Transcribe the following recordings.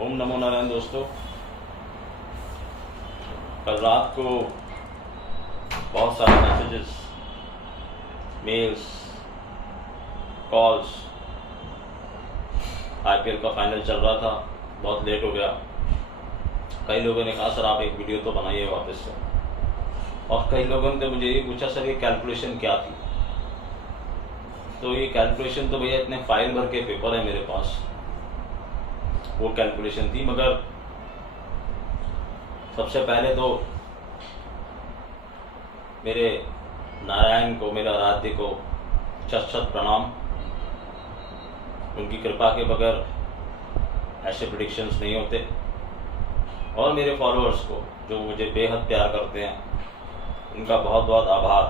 ओम नमो नारायण। दोस्तों, कल रात को बहुत सारे मैसेजेस, मेल्स, कॉल्स, आईपीएल का फाइनल चल रहा था, बहुत लेट हो गया। कई लोगों ने कहा सर आप एक वीडियो तो बनाइए वापस से, और कई लोगों ने मुझे ये पूछा सर ये कैलकुलेशन क्या थी। तो ये कैलकुलेशन तो भैया इतने फाइल भर के पेपर है मेरे पास, वो कैलकुलेशन थी। मगर सबसे पहले तो मेरे नारायण को, मेरे आराध्य को शत शत प्रणाम। उनकी कृपा के बगैर ऐसे प्रेडिक्शंस नहीं होते। और मेरे फॉलोअर्स को जो मुझे बेहद प्यार करते हैं, उनका बहुत बहुत आभार।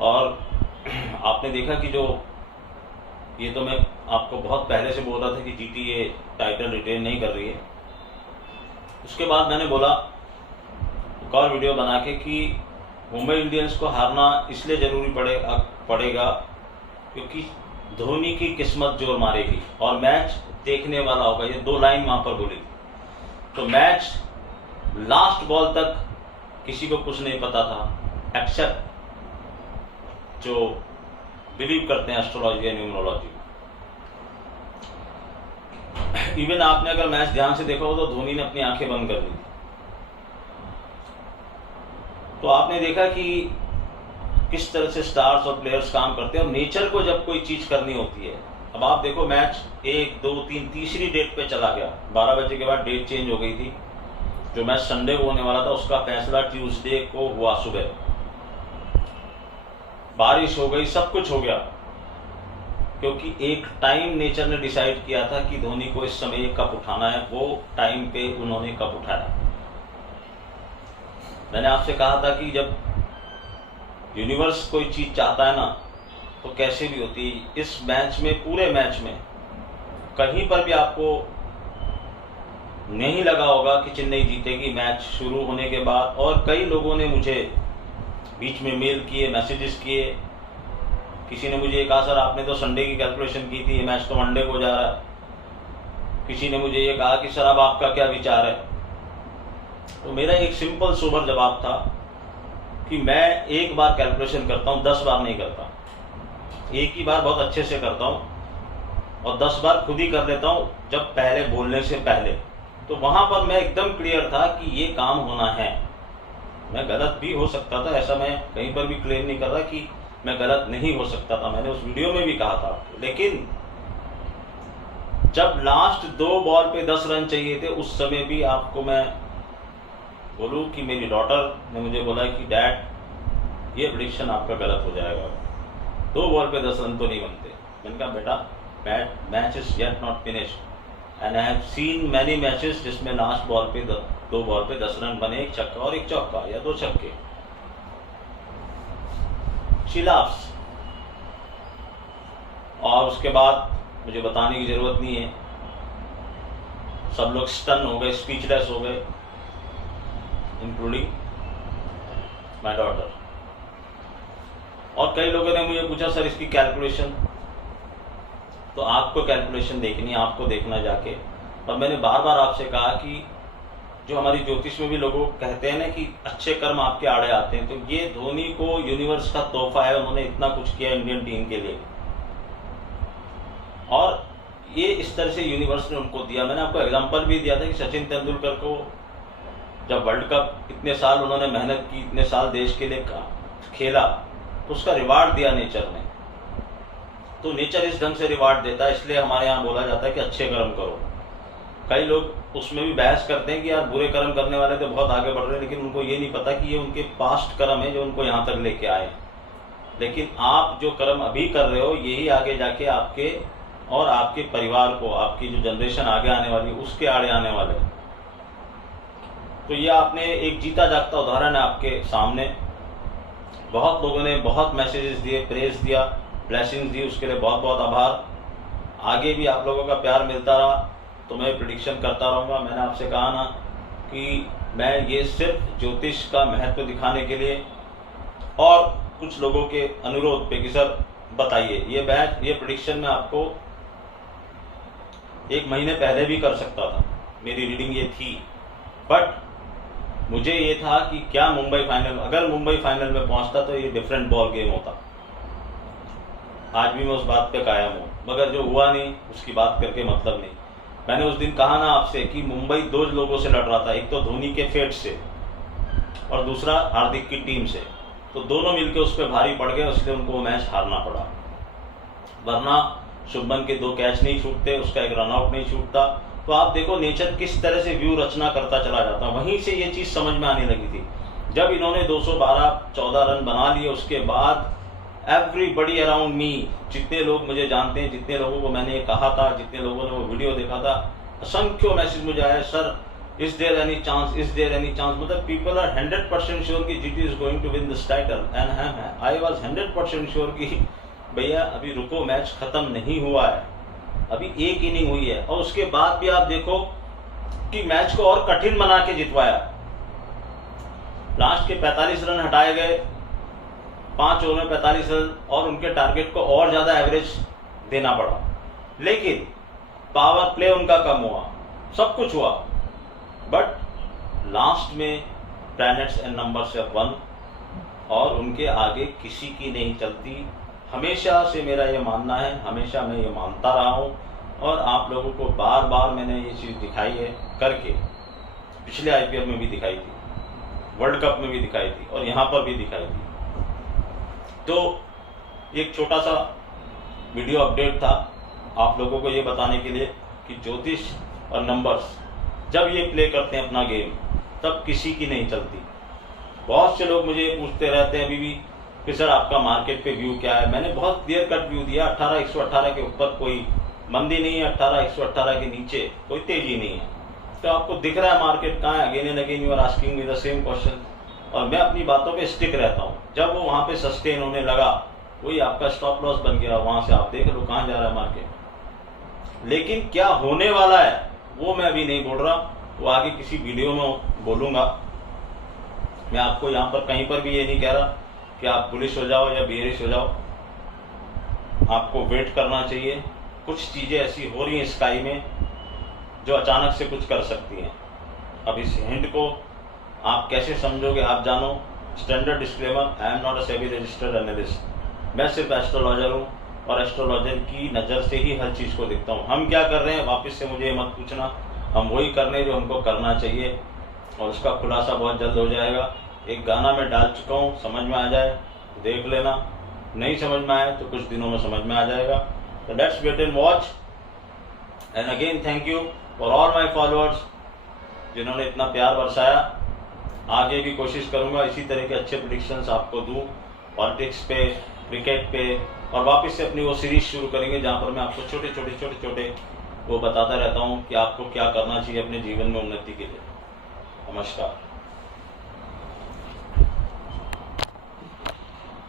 और आपने देखा कि जो ये तो मैं आपको बहुत पहले से बोल रहा था कि जीटी ये टाइटल रिटेन नहीं कर रही है। उसके बाद मैंने बोला एक और वीडियो बना के कि मुंबई इंडियंस को हारना इसलिए जरूरी पड़ेगा क्योंकि धोनी की किस्मत जोर मारेगी और मैच देखने वाला होगा। ये दो लाइन वहां पर बोली। तो मैच लास्ट बॉल तक किसी को कुछ नहीं पता था, एक्सेप्ट जो बिलीव करते हैं एस्ट्रोलॉजी या न्यूमरोलॉजी। इवन आपने अगर मैच ध्यान से देखा हो तो धोनी ने अपनी आंखें बंद कर ली। तो आपने देखा कि किस तरह से स्टार्स और प्लेयर्स काम करते हैं और नेचर को जब कोई चीज करनी होती है। अब आप देखो मैच 1, 2, 3 तीसरी डेट पे चला गया। 12 बजे के बाद डेट चेंज हो गई थी। जो मैच संडे को होने वाला था उसका फैसला ट्यूसडे को हुआ सुबह। बारिश हो गई, सब कुछ हो गया, क्योंकि एक टाइम नेचर ने डिसाइड किया था कि धोनी को इस समय कप उठाना है। वो टाइम पे उन्होंने कप उठाया। मैंने आपसे कहा था कि जब यूनिवर्स कोई चीज चाहता है ना तो कैसे भी होती है। इस मैच में, पूरे मैच में कहीं पर भी आपको नहीं लगा होगा कि चेन्नई जीतेगी मैच शुरू होने के बाद। और कई लोगों ने मुझे बीच में मेल किए, मैसेजेस किए। किसी ने मुझे कहा सर आपने तो संडे की कैलकुलेशन की थी, ये मैच तो मंडे को जा रहा है। किसी ने मुझे ये कहा कि सर अब आपका क्या विचार है। तो मेरा एक सिंपल सोबर जवाब था कि मैं एक बार कैलकुलेशन करता हूं, 10 बार नहीं करता। एक ही बार बहुत अच्छे से करता हूं और 10 बार खुद ही कर लेता हूं, जब पहले बोलने से पहले। तो वहां पर मैं एकदम क्लियर था कि ये काम होना है। मैं गलत भी हो सकता था, ऐसा मैं कहीं पर भी क्लेम नहीं कर रहा कि मैं गलत नहीं हो सकता था। मैंने उस वीडियो में भी कहा था। लेकिन जब लास्ट 2 बॉल पे 10 रन चाहिए थे, उस समय भी आपको मैं बोलूं कि मेरी डॉटर ने मुझे बोला कि डैड ये प्रेडिक्शन आपका गलत हो जाएगा, 2 बॉल पे 10 रन तो नहीं बनते। मैंने कहा बेटा, match is yet not finished and I have seen many matches जिसमें लास्ट बॉल पे 2 बॉल पे 10 रन बने, 1 छक्का और 1 चौका या 2 छक्के। She laughs. और उसके बाद मुझे बताने की जरूरत नहीं है, सब लोग स्टन हो गए, स्पीचलेस हो गए, इंक्लूडिंग माय डॉटर। और कई लोगों ने मुझे पूछा सर इसकी कैलकुलेशन। तो आपको कैलकुलेशन देखनी है, आपको देखना जाके। और मैंने बार बार आपसे कहा कि जो हमारी ज्योतिष में भी लोगों कहते हैं ना कि अच्छे कर्म आपके आड़े आते हैं, तो ये धोनी को यूनिवर्स का तोहफा है। उन्होंने इतना कुछ किया इंडियन टीम के लिए और ये इस तरह से यूनिवर्स ने उनको दिया। मैंने आपको एग्जांपल भी दिया था कि सचिन तेंदुलकर को जब वर्ल्ड कप, इतने साल उन्होंने मेहनत की, इतने साल देश के लिए खेला, तो उसका रिवार्ड दिया नेचर ने। तो नेचर इस ढंग से रिवार्ड देता है, इसलिए हमारे यहाँ बोला जाता है कि अच्छे कर्म करो। कई लोग उसमें भी बहस करते हैं कि यार बुरे कर्म करने वाले तो बहुत आगे बढ़ रहे हैं, लेकिन उनको ये नहीं पता कि ये उनके पास्ट कर्म है जो उनको यहाँ तक लेके आए। लेकिन आप जो कर्म अभी कर रहे हो, यही आगे जाके आपके और आपके परिवार को, आपकी जो जनरेशन आगे आने वाली उसके आड़े आने वाले। तो ये आपने एक जीता जागता उदाहरण है आपके सामने। बहुत लोगों ने बहुत मैसेजेस दिए, प्रेज दिया, ब्लेसिंग्स दी, उसके लिए बहुत बहुत आभार। आगे भी आप लोगों का प्यार मिलता रहा तो मैं प्रेडिक्शन करता रहूँगा। मैंने आपसे कहा ना कि मैं ये सिर्फ ज्योतिष का महत्व दिखाने के लिए और कुछ लोगों के अनुरोध पे कि सर बताइए ये प्रेडिक्शन में आपको 1 महीने पहले भी कर सकता था, मेरी रीडिंग ये थी। बट मुझे ये था कि क्या मुंबई फाइनल, अगर मुंबई फाइनल में पहुंचता तो ये डिफरेंट बॉल गेम होता। आज भी मैं उस बात पे कायम हूँ, मगर जो हुआ नहीं उसकी बात करके मतलब नहीं। मैंने उस दिन कहा ना आपसे कि मुंबई 2 लोगों से लड़ रहा था, एक तो धोनी के फेट से और दूसरा हार्दिक की टीम से। तो दोनों मिलकर उस पर भारी पड़ गए, इसलिए उनको वो मैच हारना पड़ा। वरना शुभमन के 2 कैच नहीं छूटते, उसका 1 रनआउट नहीं छूटता। तो आप देखो नेचर किस तरह से व्यू रचना करता चला जाता। वहीं से ये चीज समझ में आने लगी थी जब इन्होंने 212-14 रन बना लिए। उसके बाद एवरीबडी अराउंड मी, जितने लोग मुझे जानते हैं, जितने लोगों को मैंने ये कहा था, जितने लोगों ने वो वीडियो देखा था, असंख्यों मैसेज मुझे आए, sir is there any chance, is there any chance. मतलब पीपल आर 100% श्योर कि GT is going to win this title and I was 100% sure कि भैया अभी रुको, मैच खत्म नहीं हुआ है, अभी 1 इनिंग हुई है। और उसके बाद भी आप देखो कि मैच को और कठिन बना के जितवाया। लास्ट के 45 रन हटाए गए, 5 ओवर में 45 रन, और उनके टारगेट को और ज्यादा एवरेज देना पड़ा। लेकिन पावर प्ले उनका कम हुआ, सब कुछ हुआ, बट लास्ट में planets and numbers have one, और उनके आगे किसी की नहीं चलती। हमेशा से मेरा ये मानना है, हमेशा मैं ये मानता रहा हूँ, और आप लोगों को बार बार मैंने ये चीज दिखाई है करके। पिछले आईपीएल में भी दिखाई थी, वर्ल्ड कप में भी दिखाई थी, और यहाँ पर भी दिखाई थी। तो एक छोटा सा वीडियो अपडेट था आप लोगों को ये बताने के लिए कि ज्योतिष और नंबर्स जब ये प्ले करते हैं अपना गेम, तब किसी की नहीं चलती। बहुत से लोग मुझे पूछते रहते हैं अभी भी कि सर आपका मार्केट पे व्यू क्या है। मैंने बहुत क्लियर कट व्यू दिया, 18-118 के ऊपर कोई मंदी नहीं है, 18-118 के नीचे कोई तेजी नहीं है। तो आपको दिख रहा है मार्केट कहाँ है। Again and again you are asking me the same question, और मैं अपनी बातों पे स्टिक रहता हूँ। जब वो वहां पे सस्टेन होने लगा, वही आपका स्टॉप लॉस बन गया, वहां से आप देख लो कहाँ जा रहा है मार्केट। लेकिन क्या होने वाला है वो मैं अभी नहीं बोल रहा, वो आगे किसी वीडियो में बोलूंगा। मैं आपको यहाँ पर कहीं पर भी ये नहीं कह रहा कि आप बुलिश हो जाओ या बेरिश हो जाओ, आपको वेट करना चाहिए। कुछ चीजें ऐसी हो रही हैं स्काई में जो अचानक से कुछ कर सकती हैं। अब इस हिंट को आप कैसे समझोगे आप जानो। Standard disclaimer, I am not a SEBI registered analyst, मैं सिर्फ एस्ट्रोलॉजर हूँ, और एस्ट्रोलॉजर की नज़र से ही हर चीज़ को देखता हूँ। हम क्या कर रहे हैं वापस से मुझे मत पूछना, हम वही कर रहे हैं जो हमको करना चाहिए, और उसका खुलासा बहुत जल्द हो जाएगा। एक गाना मैं डाल चुका हूँ, समझ में आ जाए देख लेना, नहीं समझ में आए तो कुछ दिनों में समझ में आ जाएगा। तो let's wait and watch. And again thank you for all my followers जिन्होंने इतना प्यार बरसाया। आगे भी कोशिश करूंगा इसी तरह के अच्छे प्रेडिक्शंस आपको दूं, पॉलिटिक्स पे, क्रिकेट पे, और वापस से अपनी वो सीरीज शुरू करेंगे जहां पर मैं आपको छोटे छोटे वो बताता रहता हूं कि आपको क्या करना चाहिए अपने जीवन में उन्नति के लिए। नमस्कार।